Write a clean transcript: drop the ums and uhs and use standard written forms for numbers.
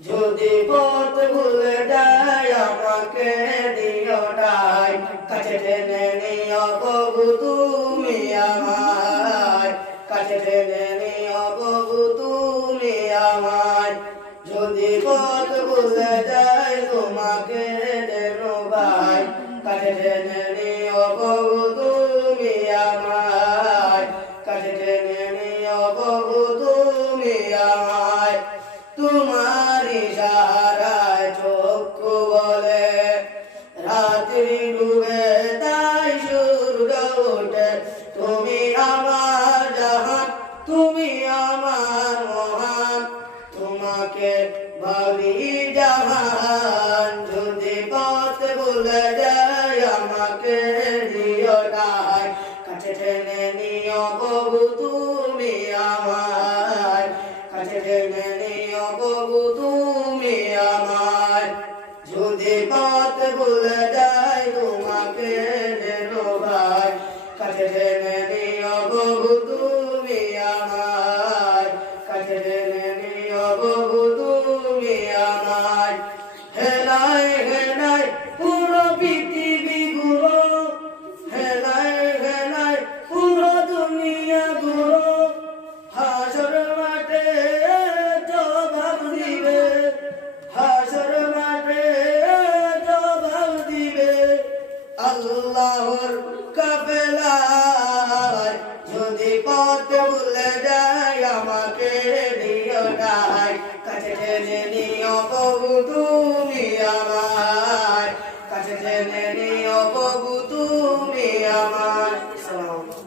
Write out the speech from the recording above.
যদি পথ ভুলে যায় আমাকে দিও নাই, কাছে টেনে নিও প্রভু তুমি আমায়, কাছে টেনে নিও প্রভু তুমি আমায়। যদি পথ ভুলে যায় তোমাকে যেন ভাই, কাছে টেনে নিও প্রভু তুমি আমায়, কাছে টেনে নিও প্রভু তুমি আমায়। তোমার ইশারায় চক্ষু বলে রাত্রি ডুবে তাই সূর্য ওঠে, তুমি আমার জাহান, তুমি আমার মহান, তোমাকে ভাবি জাহান। যদি পথ ভুলে যায় আমাকে দিও নাই, কাছে টেনে নিও প্রভু তুমি আমায়, কাছে টেনে নিও প্রভু তুমি আমায়। যদি পথ ভুলে যায় তোমাকে যেন ভাই, কাছে টেনে নিও প্রভু তুমি আমায়, কাছে টেনে নিও প্রভু তুমি আমায়। হেলাই হেলাই পুরো পৃথিবী ঘুরো, হেলাই হেলাই পুরো দুনিয়া ঘুরো, হাসর মাঠে জবাব দিবে, হাসর মাঠে জবাব দিবে আল্লাহর কাফেলায়। যদি পথ ভুলে যায় আমাকে দিও নাই, কাছে টেনে